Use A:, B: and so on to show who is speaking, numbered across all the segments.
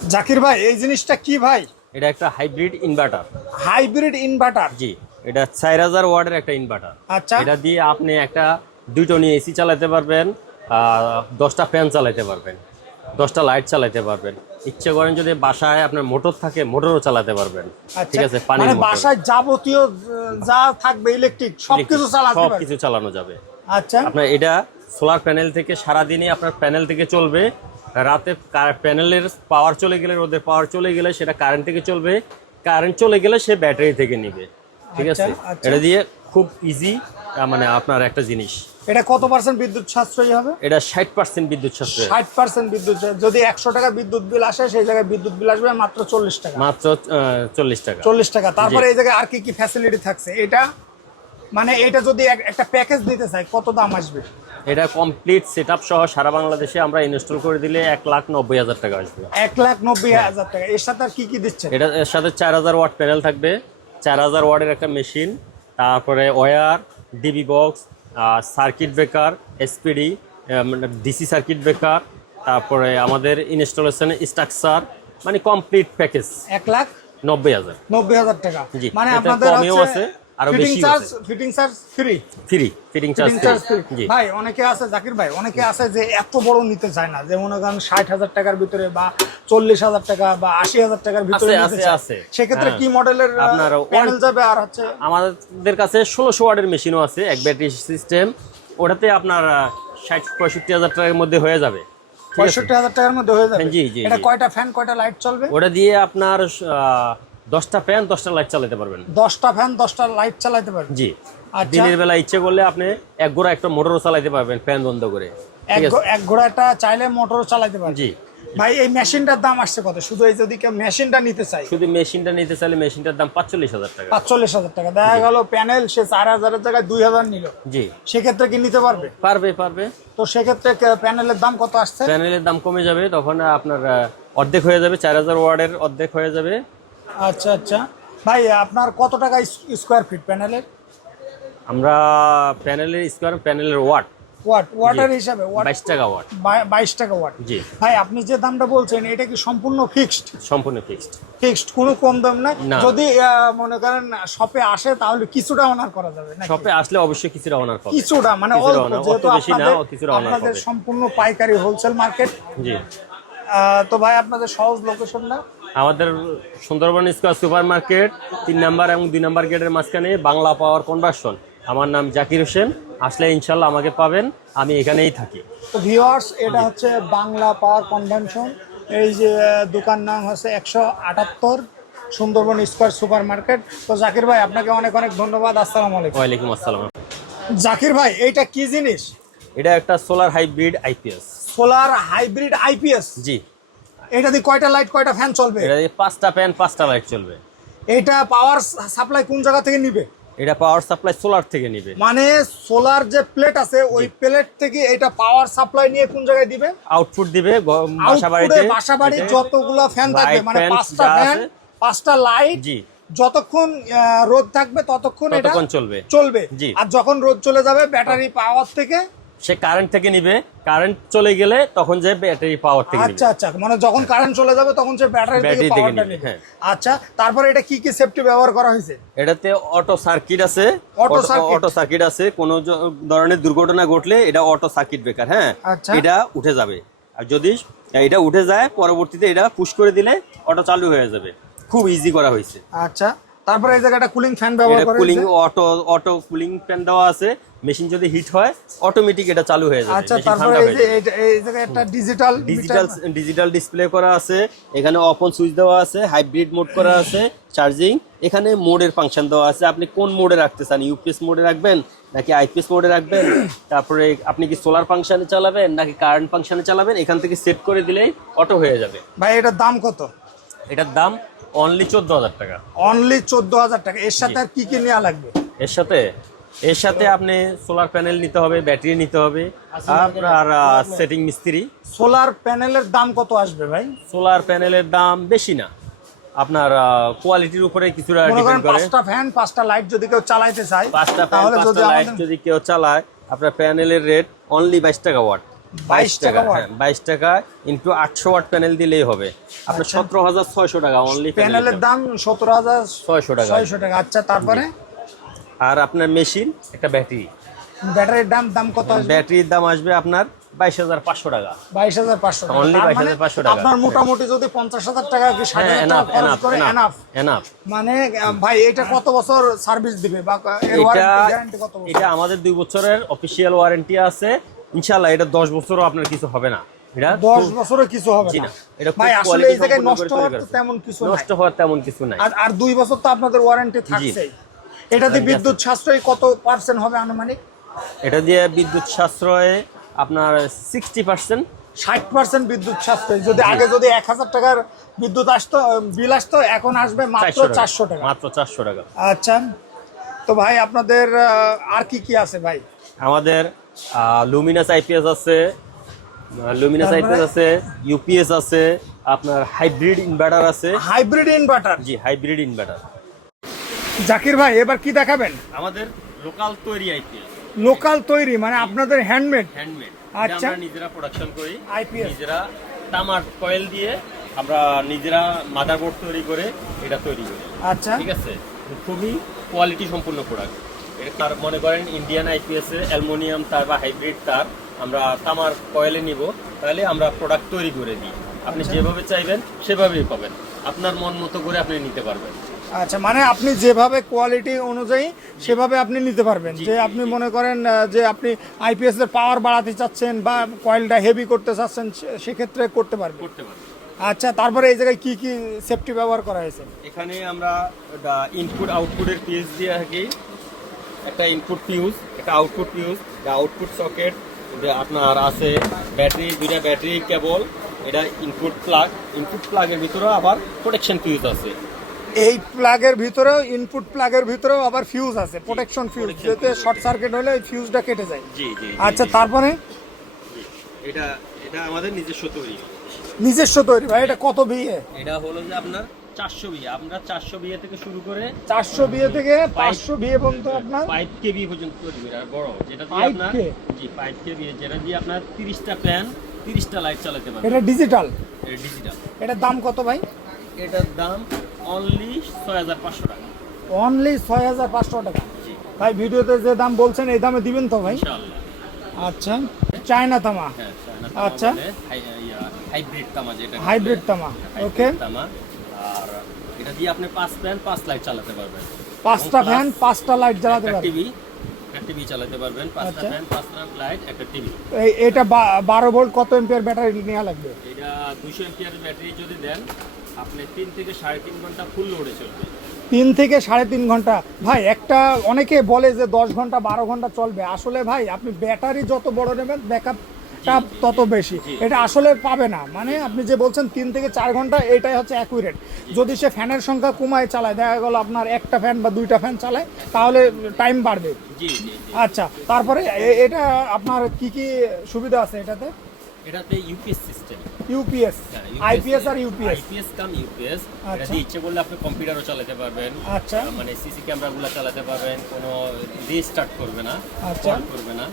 A: জাকির ভাই এই জিনিসটা কি ভাই?
B: এটা একটা হাইব্রিড ইনভার্টার।
A: Hybrid inverter?
B: জি এটা চার হাজার ওয়ার্ডের একটা ইনভার্টার।
A: আচ্ছা।
B: এটা দিয়ে আপনি একটা দুইটনি এসি চালাতে পারবেন আর দশটা ফ্যান চালাতে পারবেন দশটা লাইট চালাতে পারবেন। ইচ্ছে করেন যদি বাসায় আপনার মোটর থাকে মোটরও চালাতে পারবেন। ঠিক আছে পানির
A: মানে বাসায় যাবতীয় যা থাকবে ইলেকট্রিক সবকিছু চালাতে
B: সব
A: পারবে
B: কিছু চালানো যাবে।
A: আচ্ছা।
B: আপনার এটা সোলার প্যানেল থেকে সারাদিনই আপনার প্যানেল থেকে চলবে। রাতে প্যানেলের পাওয়ার চলে গেলে রোদের পাওয়ার চলে গেলে সেটা কারেন্ট থেকে চলবে। কারেন্ট চলে গেলে সে ব্যাটারি থেকে নিবে। ঠিক আছে?
A: আচ্ছা, আচ্ছা।
B: এটা দিয়ে খুব ইজি মানে আপনার একটা জিনিস।
A: এটা কত পার্সেন্ট বিদ্যুৎ সাশ্রয়ী হবে?
B: এটা ষাট পার্সেন্ট বিদ্যুৎ সাশ্রয়।
A: ষাট পার্সেন্ট বিদ্যুৎ যদি একশো টাকা বিদ্যুৎ বিল আসে সেই জায়গায় বিদ্যুৎ বিল আসবে মাত্র চল্লিশ টাকা।
B: মাত্র চল্লিশ টাকা।
A: চল্লিশ টাকা। তারপরে এই জায়গায় আর কি কি ফ্যাসিলিটি থাকছে? এটা মানে এটা যদি এক- একটা প্যাকেজ দিতে চাই কত দাম আসবে?
B: এটা কমপ্লিট সেট সহ সারা বাংলাদেশে আমরা ইনস্টল করে দিলে এক লাখ নব্বই হাজার টাকা আসবে।
A: এক লাখ নব্বই হাজার টাকা। এর সাথে আর কি কি দিচ্ছে
B: এটা এর সাথে চার হাজার ওয়াট প্যানেল থাকবে। চার হাজার ওয়াটের একটা মেশিন তারপরে wire DB box circuit breaker SPD DC circuit breaker তারপরে আমাদের ইনস্টলেশন স্ট্রাকচার মানে কমপ্লিট প্যাকেজ
A: এক লাখ
B: নব্বই হাজার।
A: নব্বই হাজার টাকা। মানে আপনাদের
B: আছে, আরও
A: charge fitting charge free
B: free fitting charge
A: free ভাই অনেকে আছে জাকির ভাই অনেকে আছে যে এত বড় নিতে চায় না। যে মনে করেন ষাট হাজার টাকার ভিতরে বা চল্লিশ হাজার টাকা বা আশি হাজার টাকার ভিতরে
B: আছে, আছে,
A: সেক্ষেত্রে
B: হ্যাঁ।
A: কি মডেলের
B: আপনার
A: প্যানেল যাবে আর হচ্ছে
B: আমাদের কাছে ষোলোশো ওয়ার্ডের মেশিনও আছে এক ব্যাটারি সিস্টেম ওটাতে আপনার ষাট পঁয়ষট্টি হাজার টাকার মধ্যে হয়ে যাবে।
A: পঁয়ষট্টি হাজার টাকার মধ্যে হয়ে যাবে।
B: জি, জি,
A: এটা। কয়টা ফ্যান কয়টা লাইট চলবে?
B: ওটা দিয়ে আপনার আহ, দশটা ফ্যান দশটা লাইট চালাতে পারবেন।
A: দশটা ফ্যান দশটা লাইট চালাতে পারবে
B: জি।
A: আচ্ছা।
B: দিনের বেলা ইচ্ছে করলে আপনি এক গোড়া একটা মোটরও চালাতে পারবেন ফ্যান বন্ধ করে।
A: এক ঘোড়াটা চাইলে মোটর চালাতে পারবে
B: জি।
A: ভাই এই মেশিনটার দাম আসছে কত? শুধু এই যদি কেউ মেশিনটা নিতে চাই
B: শুধু মেশিনটা নিতে চাইলে মেশিনটার দাম পাঁচচল্লিশ হাজার টাকা।
A: পাঁচচল্লিশ হাজার টাকা। দেখা গেল প্যানেল সে চার হাজারের জায়গায় দুই হাজার নিল।
B: জি।
A: সেক্ষেত্রে কি নিতে পারবে?
B: পারবে পারবে।
A: তো সেক্ষেত্রে প্যানেলের দাম কত আসছে?
B: প্যানেলের দাম কমে যাবে তখন আপনার অর্ধেক হয়ে যাবে চার হাজার ওয়ার্ডের অর্ধেক হয়ে যাবে।
A: আচ্ছা আচ্ছা। ভাই আপনার কত টাকা স্কোয়ার ফিট প্যানেলের
B: আমরা প্যানেলের স্কোয়ার প্যানেলের ওয়াট
A: ওয়াট ওয়াটার হিসাবে ওয়াট
B: বাইশ টাকা ওয়াট
A: বাইশ টাকা ওয়াট
B: জি।
A: ভাই আপনি যে দামটা বলছেন এটা কি সম্পূর্ণ ফিক্সড
B: সম্পূর্ণ ফিক্সড
A: ফিক্সড কোনো কম দাম না
B: না।
A: যদি মনে করেন শপে আসে তাহলে কিছুটা অনার করা যাবে নাকি?
B: শপে আসলে অবশ্যই কিছুটা অনার পাবে।
A: কিছুটা মানে অল্প যেহেতু
B: বেশি না,
A: আপনাদের আপনাদের সম্পূর্ণ পাইকারি হোলসেল মার্কেট
B: জি।
A: তো ভাই আপনাদের সহজ লোকেশনটা
B: আমাদের সুন্দরবন স্কোয়ার সুপার মার্কেট তিন নাম্বার এবং দুই নাম্বার গেটের মাঝখানে বাংলা পাওয়ার কনভার্সন আমার নাম জাকির হোসেন। আসলে ইনশাল্লাহ আমাকে পাবেন। আমি এখানেই থাকি।
A: তো ভিওয়ার্স এটা হচ্ছে বাংলা পাওয়ার কনভেনশন এই যে দোকান নাম হচ্ছে একশো আটাত্তর সুন্দরবন স্কোয়ার সুপার মার্কেট তো জাকির ভাই আপনাকে অনেক অনেক ধন্যবাদ। আসসালামু আলাইকুম।
B: ওয়ালাইকুম আসসালাম।
A: জাকির ভাই এইটা কি জিনিস?
B: এটা একটা solar hybrid IPS
A: solar hybrid IPS
B: জি।
A: এটা দিয়ে কয়টা লাইট কয়টা ফ্যান চলবে?
B: এটা দিয়ে পাঁচটা ফ্যান পাঁচটা লাইট চলবে।
A: এটা পাওয়ার সাপ্লাই কোন জায়গা থেকে নিবে?
B: এটা পাওয়ার সাপ্লাই সোলার থেকে নিবে।
A: মানে সোলার যে প্লেট আছে ওই প্লেট থেকে এটা পাওয়ার সাপ্লাই নিয়ে কোন জায়গায় দিবে?
B: আউটপুট দিবে গ- বাসা বাড়িতে
A: বাসা বাড়ির যতগুলো ফ্যান থাকবে মানে পাঁচটা ফ্যান পাঁচটা লাইট
B: জি।
A: যতক্ষণ রোদ থাকবে ততক্ষণ এটা
B: চলবে।
A: চলবে।
B: জি।
A: আর যখন রোদ চলে যাবে ব্যাটারি পাওয়ার থেকে
B: সে কারেন্ট থেকে নিবে কারেন্ট চলে গেলে তখন যে ব্যাটারি পাওয়ার থেকে
A: আচ্ছা আচ্ছা মানে যখন কারেন্ট চলে যাবে তখন সে ব্যাটারি থেকে পাওয়ারটা
B: নিবে, হ্যাঁ।
A: আচ্ছা তারপরে এটা কি কি সেফটি ব্যবহার করা হয়েছে?
B: এটাতে অটো সার্কিট আছে।
A: Auto circuit?
B: অটো সার্কিট আছে। কোন ধরনের দুর্ঘটনা ঘটলে এটা অটো সার্কিট ব্রেকার হ্যাঁ।
A: আচ্ছা।
B: এটা উঠে যাবে। আর যদি এটা উঠে যায় পরবর্তীতে এটা পুশ করে দিলে অটো চালু হয়ে যাবে। খুব ইজি করা হয়েছে।
A: আচ্ছা। তারপরে এই জায়গাটা কুলিং ফ্যান ব্যবহার করা
B: cooling auto auto cooling fan দেওয়া আছে। মেশিন যদি হিট হয় অটোমেটিক এটা চালু হয়ে যাবে।
A: আচ্ছা তারপরে এই যে এই- এই জায়গায় একটা ডিজিটাল
B: ডিজিটাল ডিজিটাল ডিসপ্লে করা আছে। এখানে অপন সুইচ দেওয়া আছে হাইব্রিড মোড করা আছে চার্জিং এখানে মোডের ফাংশন দেওয়া আছে। আপনি কোন মোডে রাখতে চান? ইউপিএস মোডে রাখবেন নাকি আইপিএস মোডে রাখবেন? তারপরে আপনি কি সোলার ফাংশনে চালাবেন নাকি কারেন্ট ফাংশনে চালাবেন? এখান থেকে সেট করে দিলেই অটো হয়ে যাবে।
A: ভাই এটার দাম কত?
B: এটার দাম অনলি চোদ্দ হাজার টাকা।
A: অনলি চোদ্দ হাজার টাকা। এর সাথে আর কি কি নেওয়া লাগবে?
B: এর সাথে এর সাথে আপনি সোলার প্যানেল নিতে হবে ব্যাটারি নিতে হবে আপনার সেটিং মিস্ত্রি।
A: সোলার প্যানেলের দাম কত আসবে ভাই?
B: সোলার প্যানেলের দাম বেশি না। আপনার কোয়ালিটির উপরে কিছুটা ডিপেন্ড করে।
A: পাঁচটা ফ্যান পাঁচটা লাইট যদি কেউ চালাইতে চায়
B: পাঁচটা ফ্যান
A: তাহলে যদি
B: পাঁচটা লাইট যদি কেউ চালায় আপনার প্যানেলের রেট অনলি বাইশ টাকা ওয়াট
C: বাইশ টাকা হ্যাঁ বাইশ টাকা ইন্টু আটশো ওয়াট প্যানেল দিলেই হবে। আপনার সতেরো হাজার ছয়শো টাকা অনলি
A: প্যানেলের দাম সতেরো হাজার
C: ছয়শো টাকা।
A: ছয়শো টাকা। আচ্ছা তারপরে?
C: আর আপনার মেশিন একটা ব্যাটারি
A: ব্যাটারির দাম দাম কত
C: ব্যাটারির দাম আসবে আপনার বাইশ হাজার পাঁচশো টাকা।
A: বাইশ হাজার পাঁচশো টাকা।
C: Only
A: তার মানে
C: 22,500 টাকা।
A: আপনার মোটামুটি যদি পঞ্চাশ হাজার টাকা কি ষাট
C: হ্যাঁ
A: হাজার
C: এনাফ
A: করে এনাফ মানে ভাই এটা কত বছর সার্ভিস দিবে? বা
C: এটা আমাদের দুই বছরের অফিসিয়াল ওয়ারেন্টি আছে। ইনশাল্লাহ এটা দশ বছরও আপনার কিছু হবে না। এটা
A: দশ
C: খুব-
A: বছরে কিছু হবে না।
C: না এটা
A: ভাই আসলে এই জায়গায় নষ্ট হওয়ার
C: তৈরি
A: তো
C: করেছে।
A: তেমন কিছু নাই।
C: নষ্ট হওয়ার তেমন কিছু নাই।
A: আর বছর তো আপনাদের ওয়ারেন্টি থাকছেই এটাতে বিদ্যুৎ সাশ্রয় কত পার্সেন্ট হবে আনুমানিক?
C: এটা দিয়ে বিদ্যুৎ সাশ্রয়ে আপনার সিক্সটি পার্সেন্ট
A: ষাট পার্সেন্ট বিদ্যুৎ সাশ্রয়। যদি আগে যদি এক হাজার টাকার বিদ্যুৎ আসতো বিল আসতো এখন আসবে মাত্র চারশো টাকা।
C: মাত্র চারশো টাকা।
A: আচ্ছা। তো ভাই আপনাদের আর কি কি আছে ভাই?
C: আমাদের লুমিনাস আইপিএস আছে লুমিনাস আইপিএস আছে ইউপিএস আছে আপনার হাইব্রিড ইনভার্টার আছে।
A: হাইব্রিড ইনভার্টার
C: জি হাইব্রিড ইনভার্টার
A: জাকির ভাই এবার কি দেখাবেন?
C: আমাদের লোকাল তৈরি আইপিএস
A: লোকাল তৈরি মানে আপনাদের হ্যান্ডমেড
C: হ্যান্ডমেড
A: আচ্ছা।
C: আমরা নিজেরা প্রোডাকশন করি
A: IPS
C: নিজেরা তামার কয়েল দিয়ে আমরা নিজেরা মাদারবোর্ড তৈরি করে এটা তৈরি করি।
A: আচ্ছা।
C: ঠিক আছে? খুবই কোয়ালিটি সম্পূর্ণ প্রোডাক্ট এটা তার মনে করেন ইন্ডিয়ান আইপিএস এর অ্যালুমিনিয়াম তার বা হাইব্রিড তার আমরা তামার কয়েলে নিব তাহলে আমরা প্রোডাক্ট তৈরি করে দিই। আপনি
A: আচ্ছা।
C: যেভাবে চাইবেন সেভাবেই পাবেন। আপনার মন মতো করে আপনি নিতে পারবেন।
A: আচ্ছা মানে আপনি যেভাবে কোয়ালিটি অনুযায়ী সেভাবে আপনি নিতে পারবেন। যে আপনি মনে করেন যে আপনি আইপিএস এর পাওয়ার বাড়াতে চাচ্ছেন বা কয়েলটা হেভি করতে চাচ্ছেন সেক্ষেত্রে করতে পারবেন।
C: করতে পারবেন।
A: আচ্ছা তারপরে এই জায়গায় কি কি সেফটি ব্যবহার করা হয়েছে?
C: এখানে আমরা ইনপুট আউটপুটের পিউজ দিয়ে থাকি। একটা ইনপুট ফিউজ একটা আউটপুট পিউজ আউটপুট সকেট আপনার আছে ব্যাটারি দুইটা ব্যাটারি কেবল এটা ইনপুট প্লাগ ইনপুট প্লাগের ভিতরেও আবার প্রোটেকশন ফিউজ আছে।
A: এই প্লাগের ভিতরেও ইনপুট প্লাগের ভিতরেও আবার ফিউজ আছে প্রোটেকশন ফিউজ যাতে শর্ট সার্কিট হলে ওই ফিউজটা কেটে যায়।
C: জি জি
A: আচ্ছা তারপরে?
C: এটা এটা আমাদের নিজস্ব তৈরি।
A: নিজস্ব তৈরি ভাই এটা কত বিয়ে
C: এটা হলো যে আপনার চারশো বিয়ে। আমরা চারশো বিয়ে থেকে শুরু করে
A: চারশো বিয়ে থেকে পাঁচশো বিয়ে পর্যন্ত আপনার?
C: ফাইভ কেবি পর্যন্ত তৈরি করি আর বড়। যেটা দিয়ে আপনার জি ফাইভ কেবি যেটা দিয়ে আপনার তিরিশটা ফ্যান তিরিশটা লাইট চালাতে পারবেন।
A: এটা ডিজিটাল
C: এটা ডিজিটাল
A: এটার দাম কত ভাই?
C: এটার দাম অনলি ছয় হাজার পাঁচশো টাকা।
A: অনলি ছয় হাজার পাঁচশো টাকা। ভাই ভিডিওতে যে দাম বলছেন এই দামে দিবেন তো ভাই? আচ্ছা চায়না তামা।
C: হ্যাঁ
A: আচ্ছা।
C: হাইব্রিড তামা যেটা
A: হাইব্রিড তামা ওকে
C: তামা। এটা দিয়ে আপনি পাঁচ ফ্যান পাঁচ লাইট চালাতে পারবেন।
A: পাঁচটা ফ্যান পাঁচটা লাইট জ্বালাতে পারবেন।
C: টিভি টিভি চালাতে পারবেন পাঁচটা
A: আচ্ছা।
C: ফ্যান পাঁচটা লাইট একটা টিভি
A: এই এটা বা- বারো ভোল্ট কত এম্পিয়ার ব্যাটারি নেওয়া লাগবে?
C: এটা দুশো এমপিআর ব্যাটারি যদি দেন আপনি তিন থেকে সাড়ে তিন ঘণ্টা ফুল লোডে চলবে।
A: তিন থেকে সাড়ে তিন ঘণ্টা। ভাই একটা অনেকে বলে যে দশ ঘণ্টা বারো ঘণ্টা চলবে। আসলে ভাই আপনি ব্যাটারি যত বড় নেবেন ব্যাকআপটা তত বেশি। এটা আসলে পাবে না। মানে আপনি যে বলছেন তিন থেকে চার ঘণ্টা এটাই হচ্ছে অ্যাকুরেট যদি সে ফ্যানের সংখ্যা কমায় চালায় দেখা গেল আপনার একটা ফ্যান বা দুইটা ফ্যান চালায় তাহলে টাইম বাড়বে। আচ্ছা তারপরে এটা আপনার কি কি সুবিধা আছে এটাতে?
C: এটাতে ইউপিএস সিস্টেম
A: ইউপিএস আইপিএস আর ইউপিএস
C: আইপিএস কাম ইউপিএস এটা
A: আচ্ছা।
C: ইচ্ছে করলে আপনি কম্পিউটারও চালাতে পারবেন।
A: আচ্ছা।
C: মানে সিসি ক্যামেরাগুলো চালাতে পারবেন। কোনো রিস্টার্ট করবে না
A: আচ্ছা।
C: করবে না.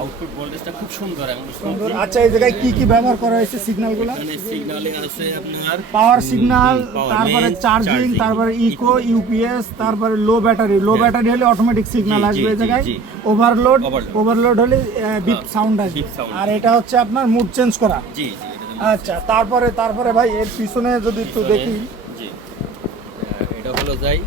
C: আউটপুট ভোল্টেজটা খুব সুন্দর এবং
A: সুন্দর। আচ্ছা এই জায়গায় কি কি ব্যবহার করা হয়েছে সিগন্যালগুলো
C: এখানে সিগনালে আছে আপনার
A: পাওয়ার সিগন্যাল তারপরে চার্জিং তারপরে ইকো ইউপিএস তারপরে লো ব্যাটারি লো ব্যাটারি হলে অটোমেটিক সিগন্যাল আসবে এই জায়গায়। ওভারলোড ওভারলোড হলে বিপ সাউন্ড আসবে। আর এটা হচ্ছে আপনার মুড চেঞ্জ করা।
C: জি জি
A: আচ্ছা তারপরে তারপরে ভাই এর পিছনে যদি একটু দেখি।
C: জি। এটা হলো যাই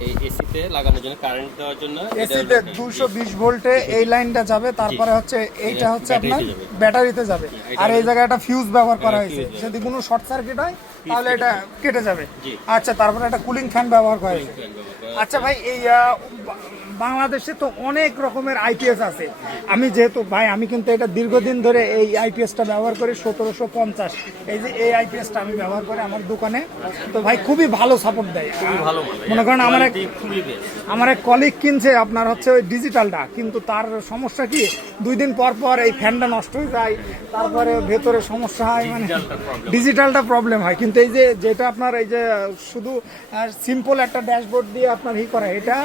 C: এই এসিতে লাগানোর জন্য কারেন্ট দেওয়ার জন্য
A: এসিতে
C: একটা-
A: দুশো বিশ ভোল্টে এই লাইনটা যাবে তারপরে হচ্ছে এইটা হচ্ছে আপনার
C: ব্যাটারিতে যাবে।
A: আর এই জায়গায় একটা ফিউজ ব্যবহার করা
C: হ্যাঁ,
A: হয়েছে। যদি কোনো শর্ট সার্কিট হয় তাহলে এটা কেটে যাবে। আচ্ছা তারপরে একটা কুলিং ফ্যান ব্যবহার করা হয়েছে আচ্ছা ভাই এই বাংলাদেশে তো অনেক রকমের আইপিএস আছে। আমি যেহেতু ভাই আমি কিন্তু এটা দীর্ঘদিন ধরে এই আইপিএসটা ব্যবহার করি সতেরোশো পঞ্চাশ। এই যে এই আইপিএসটা আমি ব্যবহার করি আমার দোকানে। তো ভাই খুবই ভালো সাপোর্ট দেয়।
C: মানে
A: মনে করেন আমার এক আমার এক কলিগ কিনছে আপনার হচ্ছে ওই ডিজিটালটা কিন্তু তার সমস্যা কি দুই দিন পর পর এই ফ্যানটা নষ্ট হয়ে যায়। তারপরে ভেতরে সমস্যা হয় মানে ডিজিটালটা প্রবলেম হয়। কিন্তু এই যে যেটা আপনার এই যে শুধু সিম্পল একটা ড্যাশবোর্ড দিয়ে আপনার ই করা এটা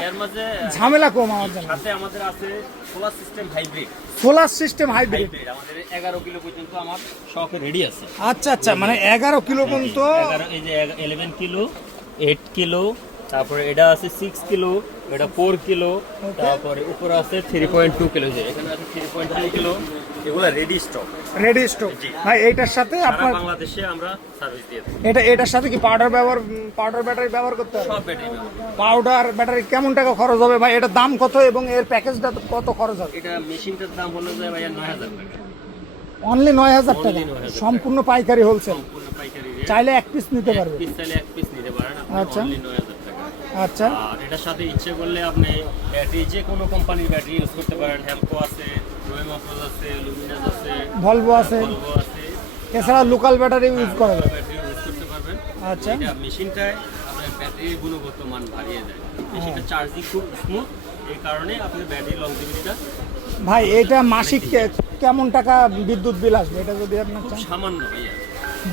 A: ঝামেলা কম আমার জন্য
C: সাথে আমাদের আছে solar system hybrid
A: solar system hybrid
C: আমাদের এগারো কিলো পর্যন্ত আমার শক রেডি আছে।
A: আচ্ছা আচ্ছা মানে এগারো কিলো পর্যন্ত
C: এগারো এই যে ইলেভেন কিলো 8 কিলো তারপরে এটা আছে 6 কিলো এটা ফোর কিলো তারপরে উপরে আছে থ্রি পয়েন্ট টু কিলো যে এখানে আছে থ্রি পয়েন্ট টু কিলো এগুলো রেডি স্টক
A: রেডি স্টোভ ভাই এইটার সাথে আপনার
C: বাংলাদেশে আমরা সার্ভিস দিয়ে
A: এটা এটার সাথে কি পাউডার ব্যবহার পাউডার ব্যাটারি ব্যবহার করতে হবে?
C: সব ব্যাটারি
A: পাউডার ব্যাটারি কেমন টাকা খরচ হবে? ভাই এটার দাম কত এবং এর প্যাকেজটা কত খরচ হবে?
C: এটা মেশিনটার দাম হলো যে ভাইয়া নয় হাজার টাকা।
A: অনলি নয় হাজার টাকা? সম্পূর্ণ পাইকারি হোলসেল চাইলে এক পিস নিতে পারবে।
C: পিস চাইলে এক পিস নিতে পারেন।
A: আচ্ছা। আচ্ছা।
C: আর এটার সাথে ইচ্ছে করলে আপনি ব্যাটারি যে কোনো কোম্পানির ব্যাটারি ইউজ করতে পারেন। হ্যামকো আছে রোয়েম আছে লুমিনাস আছে
A: ভলভো আছে।
C: ভলভো আছে।
A: এছাড়া লোকাল ব্যাটারি ইউজ করা যাবে
C: ব্যাটারি ইউজ করতে পারবেন।
A: আচ্ছা।
C: এটা মেশিনটায় আপনার ব্যাটারির গুণগত মান বাড়িয়ে দেয়। মেশিনটা চার্জিং খুব স্মুথ এই কারণে আপনার ব্যাটারি লংজিভিটিটা
A: ভাই এটা মাসিক কেমন টাকা বিদ্যুৎ বিল আসবে? এটা যদি আপনার
C: খুব সামান্য ভাইয়া।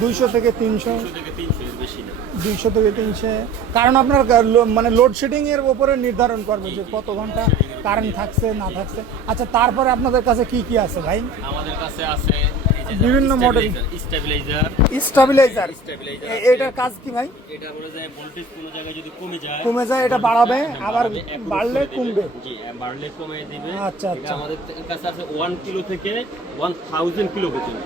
A: দুইশো থেকে তিনশো। দুইশো থেকে তিনশো কারণ আপনার মানে লোডশেডিং এর উপরে নির্ধারণ করবে যে কত ঘণ্টা কারেন্ট থাকছে না থাকছে। আচ্ছা তারপরে আপনাদের কাছে কি কি আছে ভাই?
C: আমাদের কাছে আছে
A: বিভিন্ন মডেল
C: স্টেবিলাইজার
A: স্টেবিলাইজার এটার কাজ কি ভাই?
C: এটা বলে যায় ভোল্টেজ কোন জায়গায় যদি কমে যায়
A: কমে যায় এটা বাড়াবে আবার বাড়লে কমবে।
C: জি বাড়লে কমে দিবে।
A: আচ্ছা, আচ্ছা।
C: আমাদের কাছে আছে ওয়ান কিলো থেকে ওয়ান থাউজেন্ড কিলো পর্যন্ত।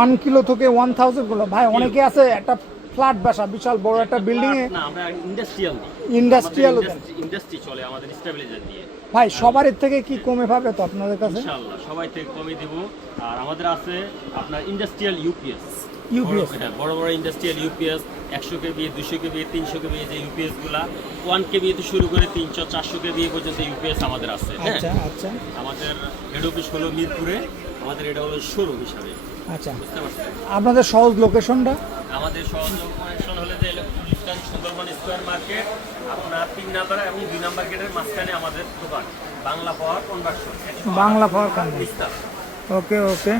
A: 1 কিলো থেকে ওয়ান থাউজেন্ড কিলো ভাই অনেকে আছে একটা ফ্ল্যাট বাসা বিশাল বড় একটা বিল্ডিং এ
C: না আমরা ইন্ডাস্ট্রিয়াল
A: ইন্ডাস্ট্রিয়াল
C: ইন্ডাস্ট্রি চলে আমাদের স্টেবিলাইজার দিয়ে।
A: ভাই সবারই থেকে কি কমে পাবে তো আপনাদের কাছে?
C: ইনশাআল্লাহ সবাই থেকে কমে দিব। আর আমাদের আছে আপনার ইন্ডাস্ট্রিয়াল ইউপিএস হ্যাঁ বড় বড় ইন্ডাস্ট্রিয়াল ইউপিএস একশো কেবি দুশো কেবি তিনশো কেবি যে ইউপিএসগুলা ওয়ান কেবি থেকে শুরু করে তিনশো চারশো কেবি পর্যন্ত ইউপিএস আমাদের আছে হ্যাঁ?
A: আচ্ছা আচ্ছা।
C: আমাদের হেড অফিস হলো মিরপুরে আমাদের এটা হলো শোরুম হিসাবে।
A: আচ্ছা। আপনাদের সহজ লোকেশনটা
C: আমাদের সহযোগ কানেকশন হলে যে গুলিস্তান সুন্দরবন স্কোয়ার মার্কেট আপনার তিন নাম্বার এবং দুই নাম্বার গেটের মাঝখানে আমাদের দোকান Bangla power conversion
A: Bangla power
C: conversion
A: okay okay.